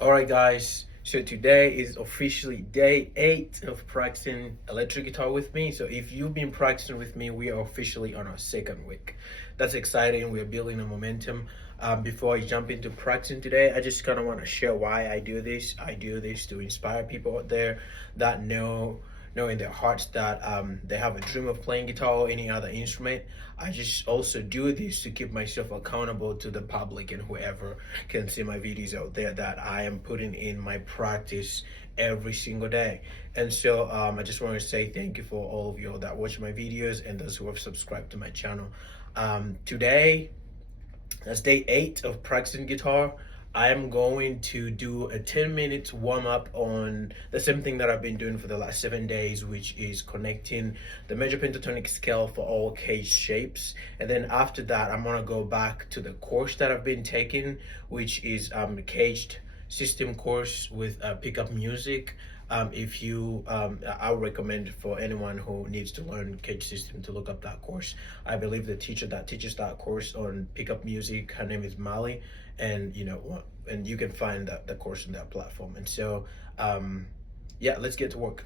All right, guys. So today is officially day 8 of practicing electric guitar with me. So if you've been practicing with me, we are officially on our second week. That's exciting. We're building a momentum. Before I jump into practicing today, I just kind of want to share why I do this. I do this to inspire people out there that know in their hearts that they have a dream of playing guitar or any other instrument. I just also do this to keep myself accountable to the public and whoever can see my videos out there that I am putting in my practice every single day. And so I just want to say thank you for all of you that watch my videos and those who have subscribed to my channel. Today, that's day 8 of practicing guitar. I am going to do a 10 minutes warm up on the same thing that I've been doing for the last 7 days, which is connecting the major pentatonic scale for all caged shapes. And then after that, I'm gonna go back to the course that I've been taking, which is the caged system course with pickup music. If you I would recommend for anyone who needs to learn cage system to look up that course. I believe the teacher that teaches that course on pickup music, her name is Mali, and and you can find the course on that platform. And so yeah, let's get to work.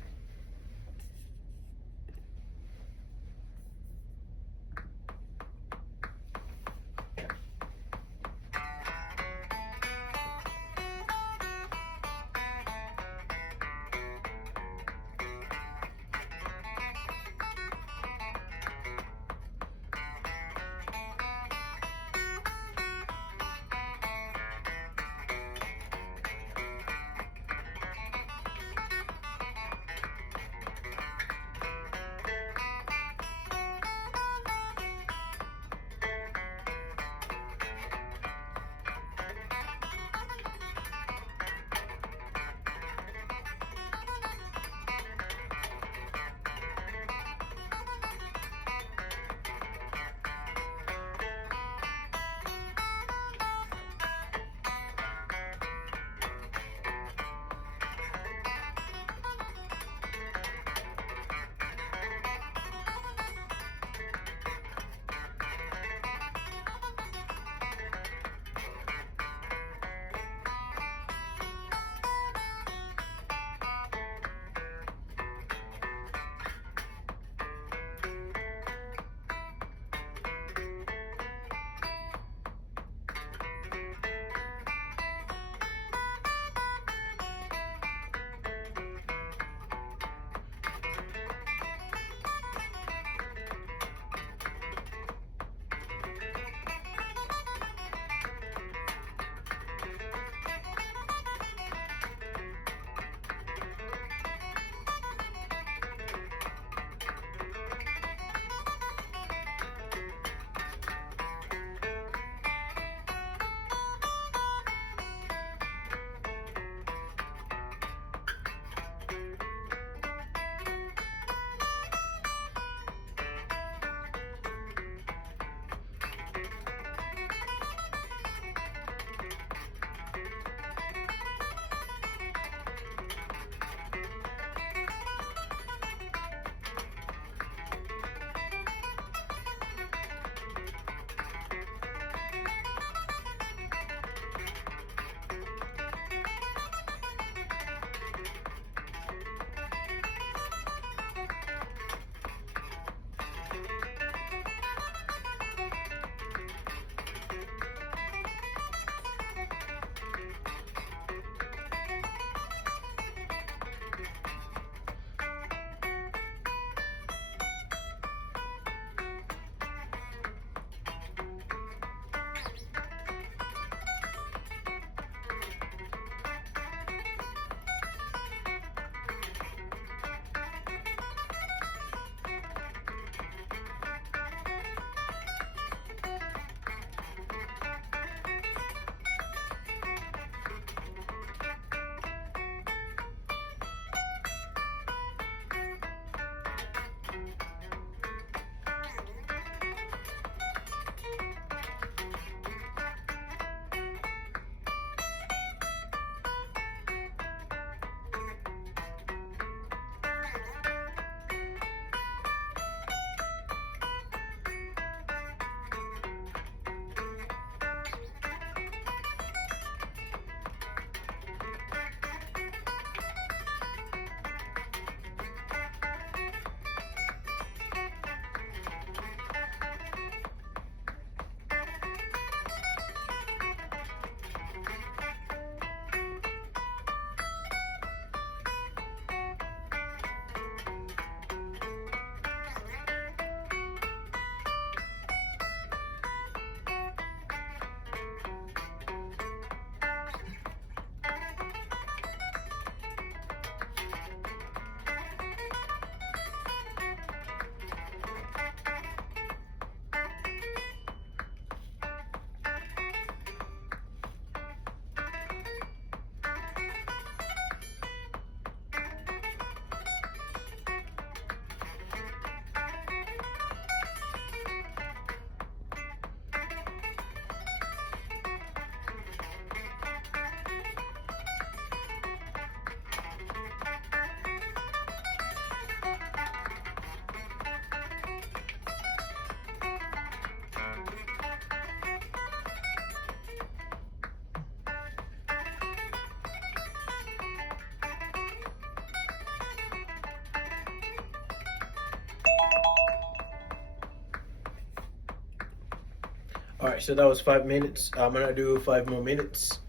right, so that was 5 minutes. I'm gonna do 5 more minutes.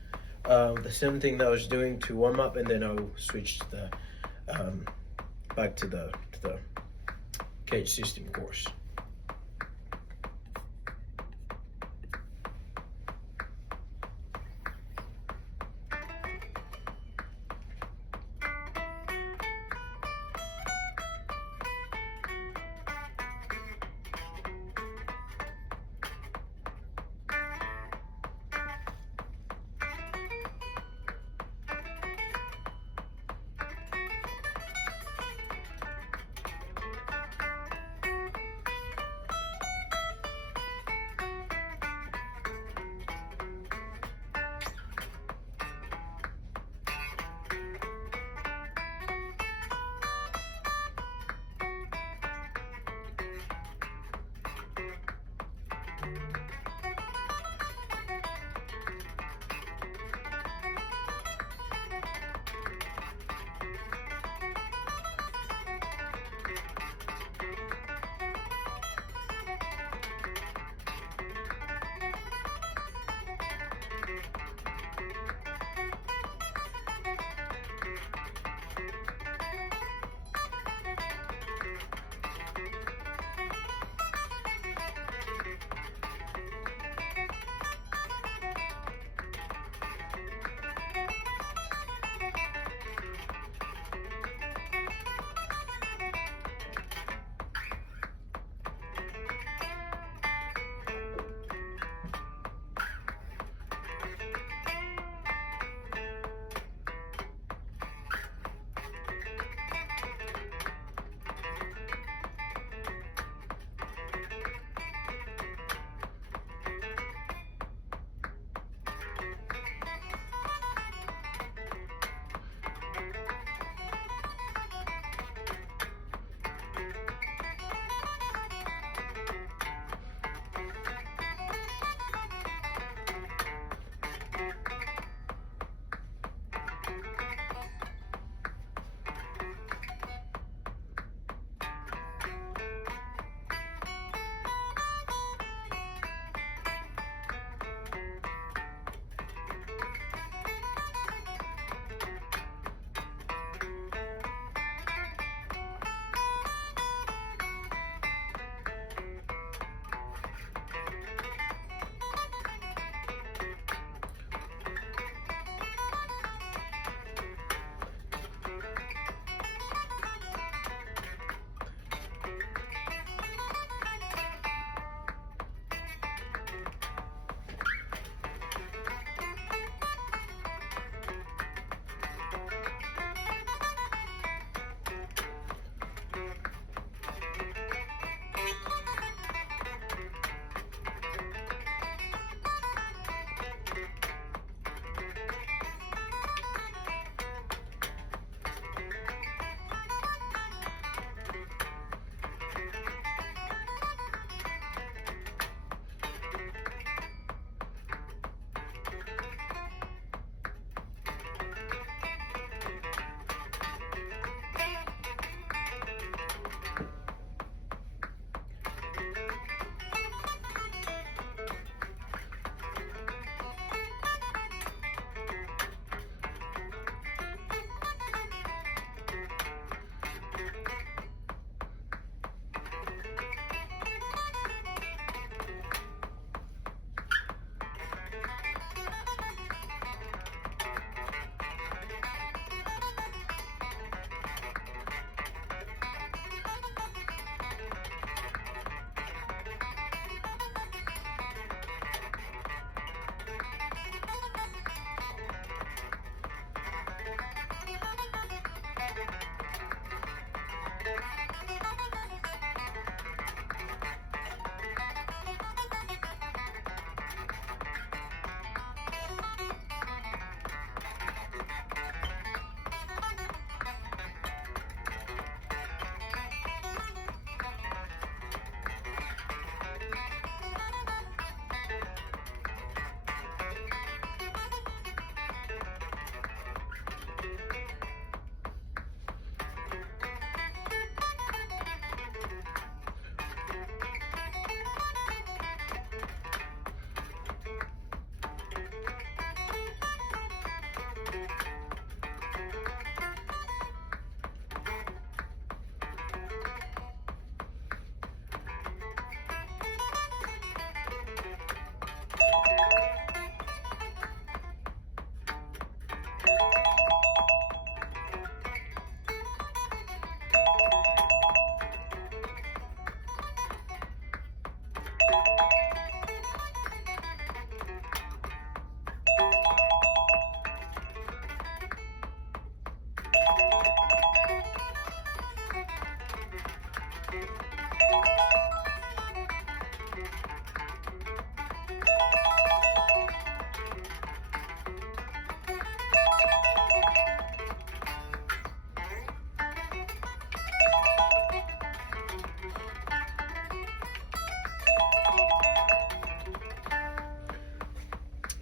The same thing that I was doing to warm up, and then I'll switch to the back to the cage system course.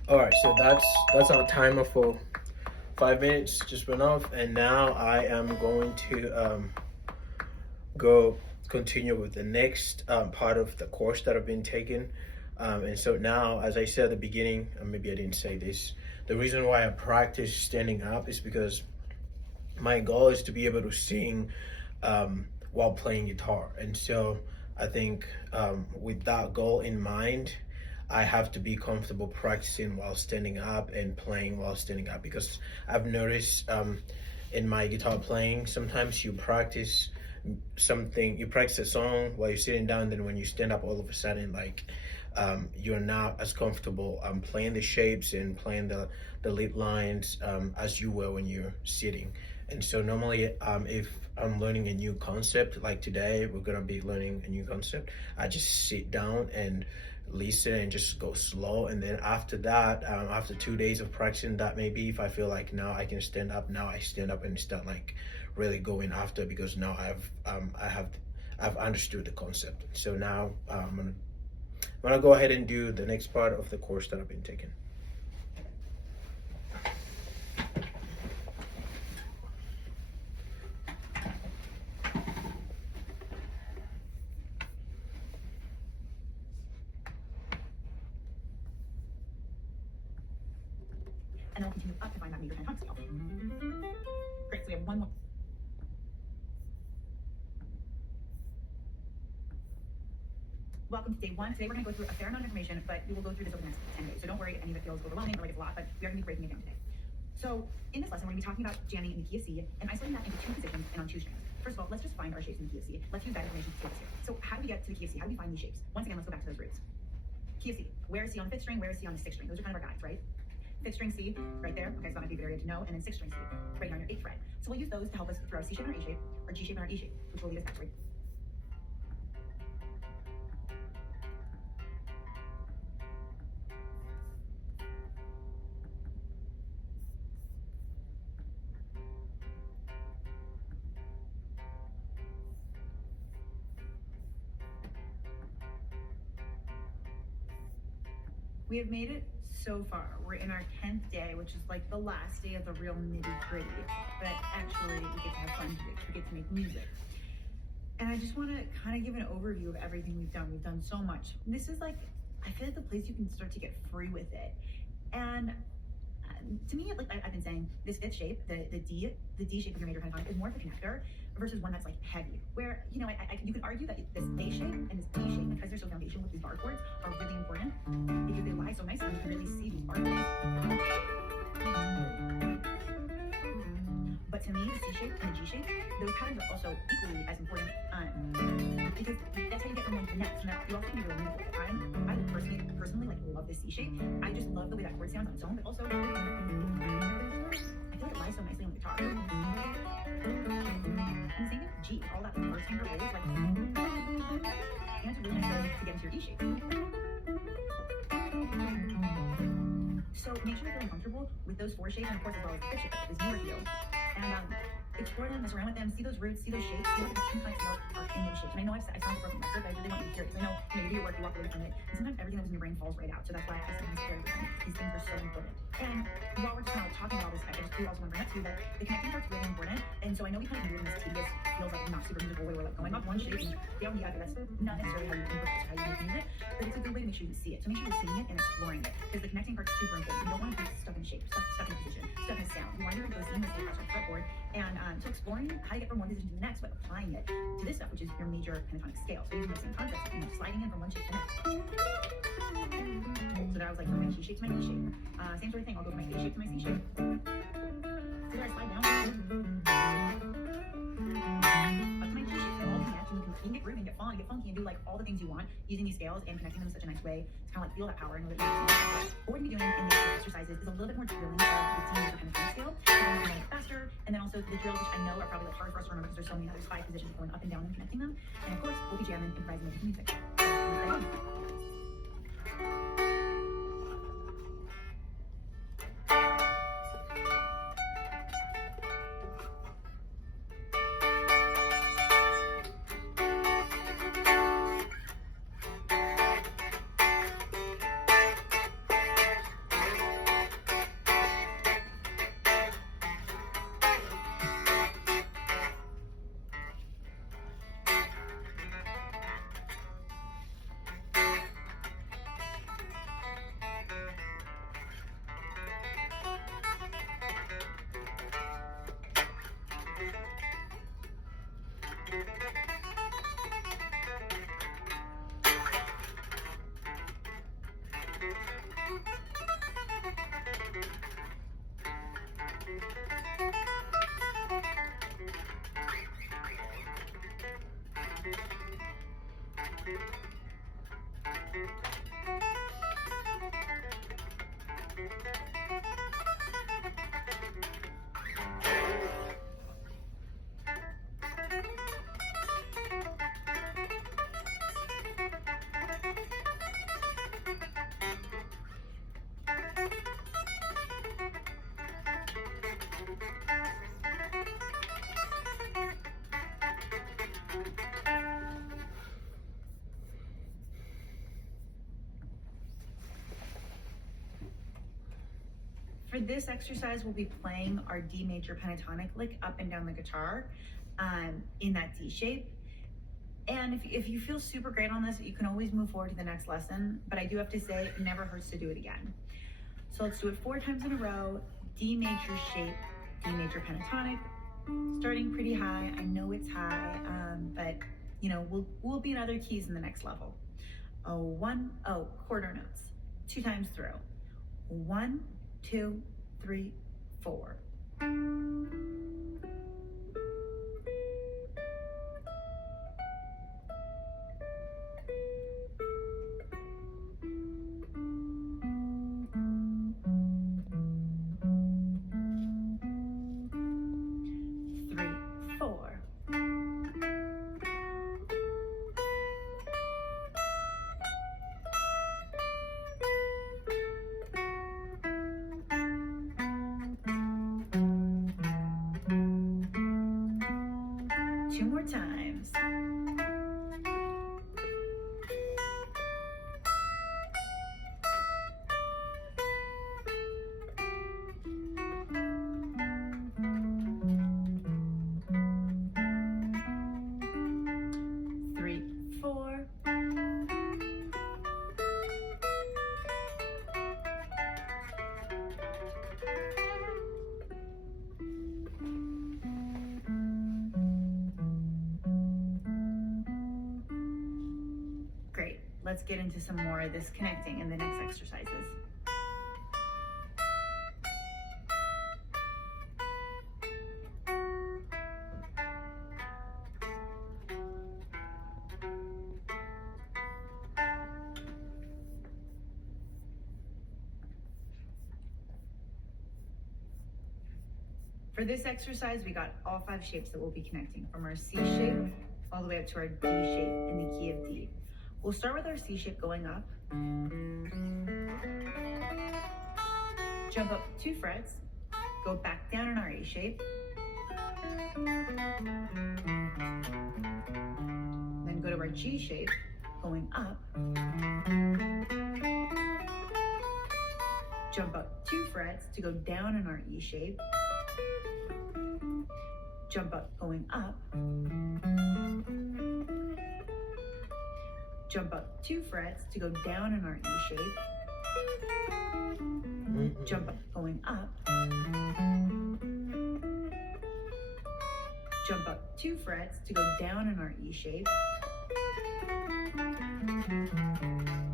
All right, so that's our timer for 5 minutes. Just went off, and now I am going to go continue with the next part of the course that I've been taking. And so now, as I said at the beginning, maybe I didn't say this, the reason why I practice standing up is because my goal is to be able to sing while playing guitar. And so I think with that goal in mind, I have to be comfortable practicing while standing up and playing while standing up, because I've noticed in my guitar playing, sometimes you practice a song while you're sitting down, then when you stand up, all of a sudden, like you're not as comfortable playing the shapes and playing the lead lines as you were when you're sitting. And so normally if I'm learning a new concept, like today we're gonna be learning a new concept, I just sit down and listen and just go slow. And then after that, after 2 days of practicing that, maybe if I feel like now I can stand up, now I stand up and start like really going after, because now I've understood the concept. So now I'm gonna go ahead and do the next part of the course that I've been taking. And then we'll continue up to find that major pentatonic scale. Great, so we have one more. Welcome to day one. Today we're going to go through a fair amount of information, but we will go through this over the next 10 days. So don't worry if any of it feels overwhelming or like it's a lot, but we are going to be breaking it down today. So in this lesson, we're going to be talking about jamming in the key of C and isolating that into two positions and on two strings. First of all, let's just find our shapes in the key of C. Let's use that information to take us here. So how do we get to the key of C? How do we find these shapes? Once again, let's go back to those roots. Key of C. Where is C on the 5th string? Where is C on the 6th string? Those are kind of our guides, right? 5th string C, right there. Okay, so that might be a good area to know. And then 6th string C, right here on your 8th fret. So we'll use those to help us through our C shape and our A shape, or G shape and our E shape, which will lead us back, right? We have made it so far. We're in our 10th day, which is like the last day of the real nitty-gritty, but actually we get to have fun today. We get to make music. And I just want to kind of give an overview of everything we've done. We've done so much. This is like, I feel like the place you can start to get free with it. And to me, like I've been saying, this 5th shape, the D shape of your major pentatonic is more of a connector versus one that's like heavy. Where, you know, you could argue that this A shape and this B shape, because they're so foundational with these bar chords, are really important because they lie so nicely. You can really see these bar chords. But to me, the C shape and the G shape, those patterns are also equally as important because that's how you get from one to the next. Now, you also need to remove it. I personally like love the C shape. I just love the way that chord sounds on its own, but also I feel like it lies so nicely on the guitar. And the same with G, all that first finger rolls, like, and it's a really nice way to get into your E shape. So make sure you're feeling comfortable with those 4 shapes, and of course as well as the 5th shape, is newer to you. And explore them, mess around with them, see those roots, see those shapes, see what the pentatonic scales are in those shapes. And I know I sound like a broken record, but I really want you to hear it, because I know, you do your work, you walk away from it, and sometimes everything that was in your brain falls right out. So that's why I sometimes carry with me. These things are so important. And while we're just kind of talking about all this, I just do also want to bring up to you that the connecting part's really important. And so I know we kind of do it in this tedious, feels like not super musical way, we're like going off one shape and down the other. That's not necessarily how you interpret how you make music, but it's a good way to make sure you see it. So make sure you're seeing it and exploring it, because the connecting part's super important. You don't want to be stuck in shape, stuck in a position, stuck in a sound. You want to be able to go seamlessly across your fretboard. And so exploring how to get from one position to the next, but applying it to this stuff, which is your major pentatonic scale. So using the same concept, sliding in from one shape to the next. So that was like from my G shape to my E shape. Same sort of thing, I'll go from my A shape to my C shape. using these scales and connecting them in such a nice way to kind of like feel that power and know that you're using it. What we're going to be doing in these exercises is a little bit more drilling of the D major pentatonic scale, so we're going to make it faster, and then also the drills, which I know are probably like hard for us to remember because there's so many others, 5 positions going up and down and connecting them, and of course we'll be jamming, improvising, making music. So, let's get on. For this exercise, we'll be playing our D major pentatonic lick up and down the guitar in that D shape. And if you feel super great on this, you can always move forward to the next lesson, but I do have to say it never hurts to do it again. So let's do it 4 times in a row. D major shape, D major pentatonic, starting pretty high. I know it's high, but you know, we'll be in other keys in the next level. Quarter notes, 2 times through. 1, 2, 3, 4. Two more times. Three, 4. Great. Let's get into some more of this connecting in the next exercises. For this exercise, we got all 5 shapes that we'll be connecting, from our C shape all the way up to our D shape in the key of D. We'll start with our C shape going up. Jump up 2 frets, go back down in our A shape. Then go to our G shape, going up. Jump up 2 frets to go down in our E shape. Jump up, going up. Jump up 2 frets to go down in our E shape. Jump up, going up. Jump up 2 frets to go down in our E shape.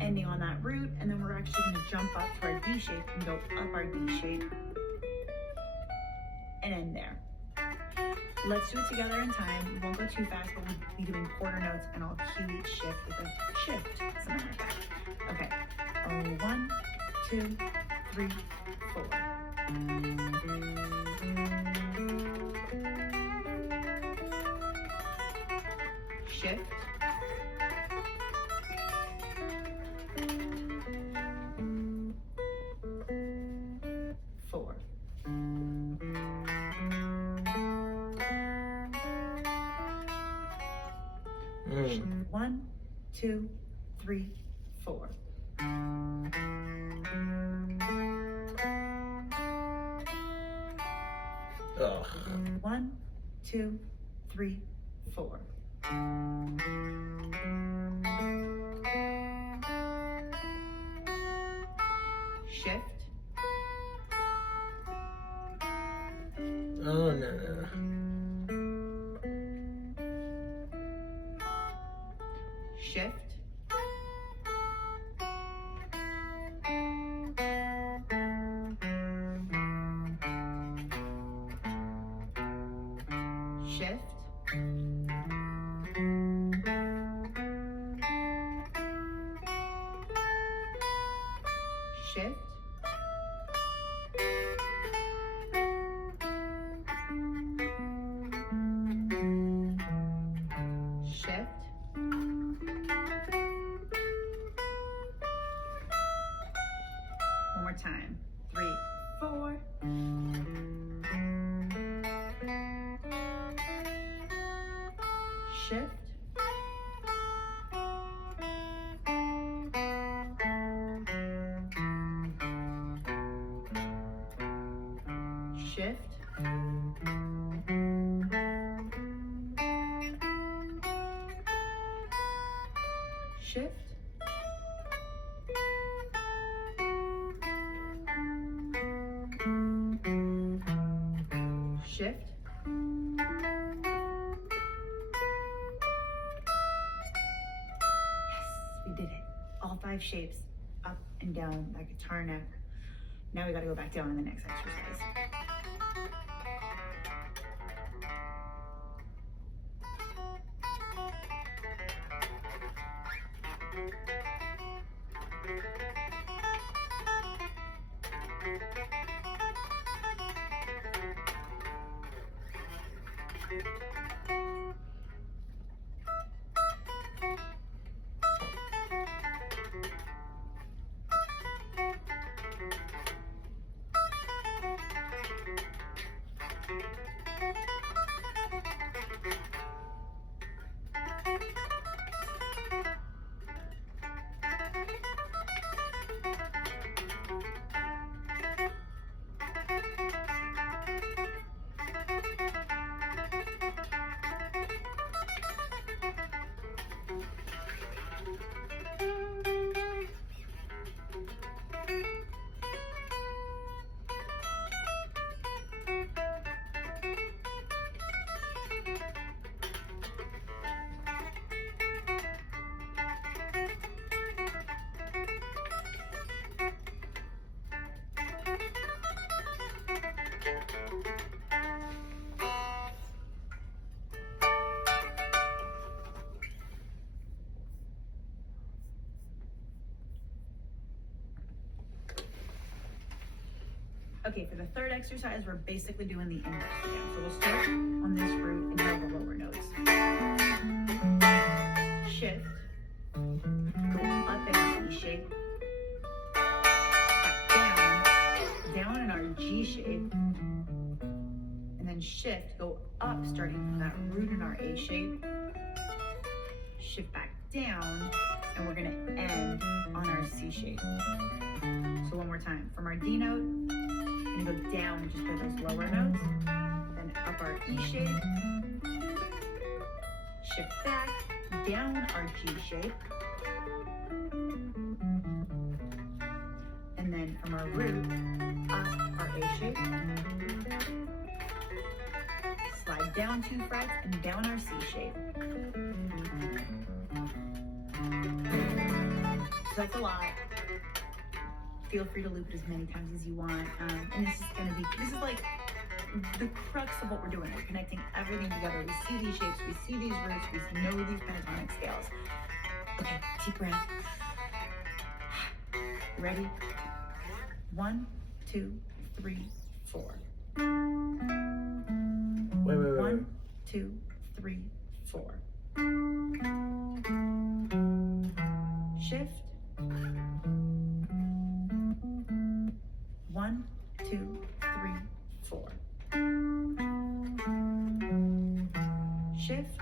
Ending on that root, and then we're actually going to jump up to our D shape and go up our D shape and end there. Let's do it together in time. We won't go too fast, but we'll be doing quarter notes, and I'll cue each shift with a shift, something like that. Okay. Oh, 1, 2, 3, 4. Shift. Four. Mm. 1, 2, 3, 4. Ugh. 1, 2, 3, 4. Shift. Oh, no. Shift. Shift. Shift. Shift. One more time. 3, 4. Shift. Shift. Shift. Shift. Yes, we did it. All 5 shapes, up and down, that guitar neck. Now we gotta go back down in the next exercise. Okay, for the third exercise, we're basically doing the inverse again. So we'll start on this root and hit the lower notes. Shift, go up in our E shape, back down in our G shape, and then shift, go up starting from that root in our A shape, shift back down, and we're gonna end on our C shape. So one more time, from our D note, we're gonna go down and just play those lower notes, then up our E shape, shift back, down our G shape, and then from our root, up our A shape, slide down 2 frets and down our C shape. So that's a lot. Feel free to loop it as many times as you want. And this is like the crux of what we're doing. We're connecting everything together. We see these shapes, we see these roots, we know these pentatonic scales. Okay, deep breath. Ready? 1, 2, 3, 4. Wait. 1, 2, 3, 4. Shift. 1, 2, 3, 4. Shift.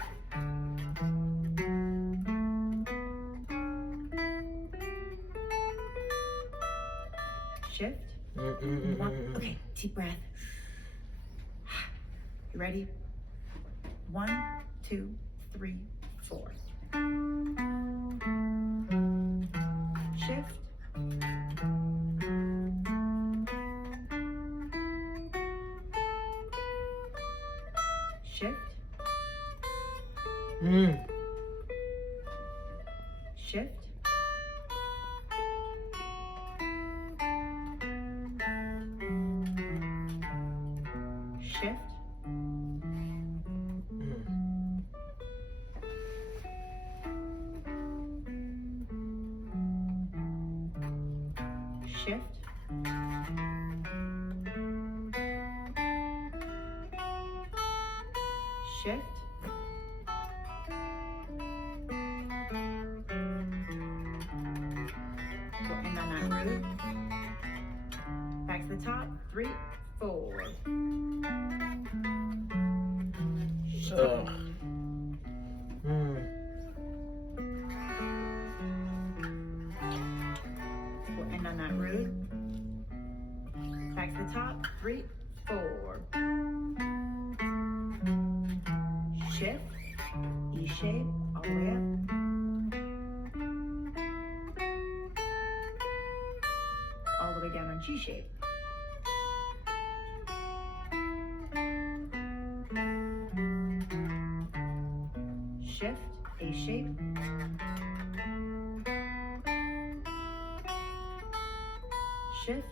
Shift. Okay, deep breath. You ready? 1, 2, 3, 4. Shift. Shift. Shift. Shift. Shift. Shift. We'll end on that root. Back to the top. 3, 4. We'll end on that root. Back to the top. 3, 4. Shift. E shape. All the way up. All the way down on G shape. Shift, A shape. Shift.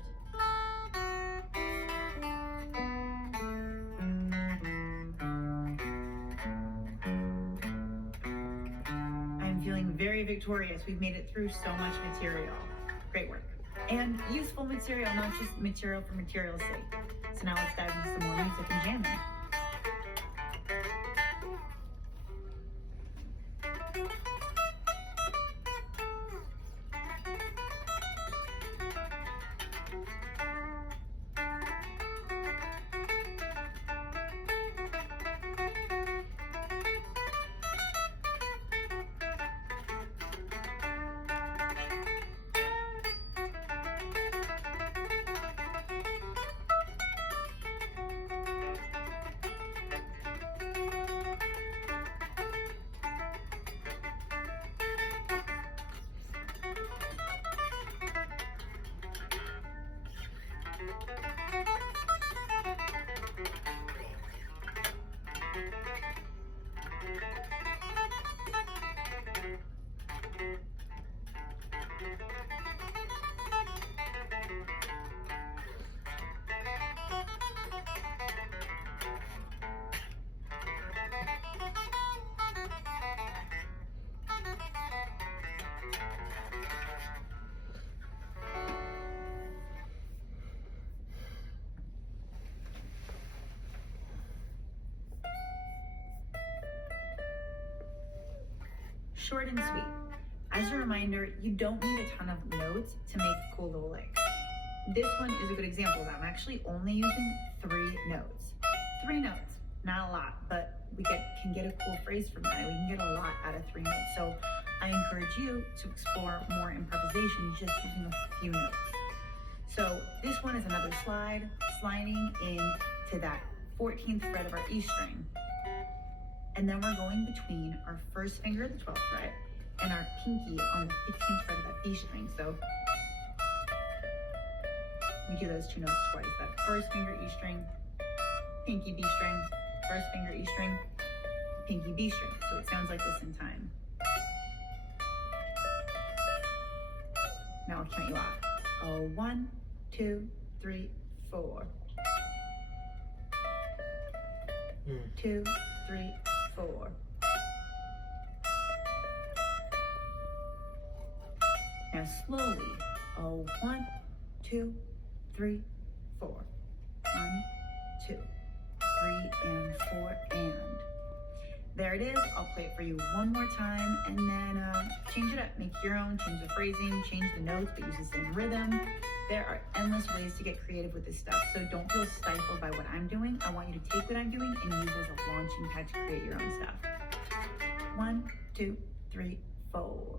I'm feeling very victorious. We've made it through so much material. Great work. And useful material, not just material for material's sake. So now let's dive into some more music and jamming. Short and sweet. As a reminder, you don't need a ton of notes to make a cool little lick. This one is a good example of that. I'm actually only using 3 notes. 3 notes, not a lot, but we can get a cool phrase from that. We can get a lot out of 3 notes. So I encourage you to explore more improvisation just using a few notes. So this one is another slide, sliding into that 14th fret of our E string. And then we're going between our first finger of the 12th fret and our pinky on the 15th fret of that B string. So we do those 2 notes twice. That first finger E string, pinky B string, first finger E string, pinky B string. So it sounds like this in time. Now I'll count you off. 1, 2, 3, 4. 2, 3, 4. Now slowly. Oh, 1, 2, 3, 4. 1, 2, 3, and 4, and. There it is. I'll play it for you one more time and then change it up. Make your own, change the phrasing, change the notes, but use the same rhythm. There are endless ways to get creative with this stuff, so don't feel stifled by what I'm doing. I want you to take what I'm doing and use it as a launching pad to create your own stuff. 1, 2, 3, 4.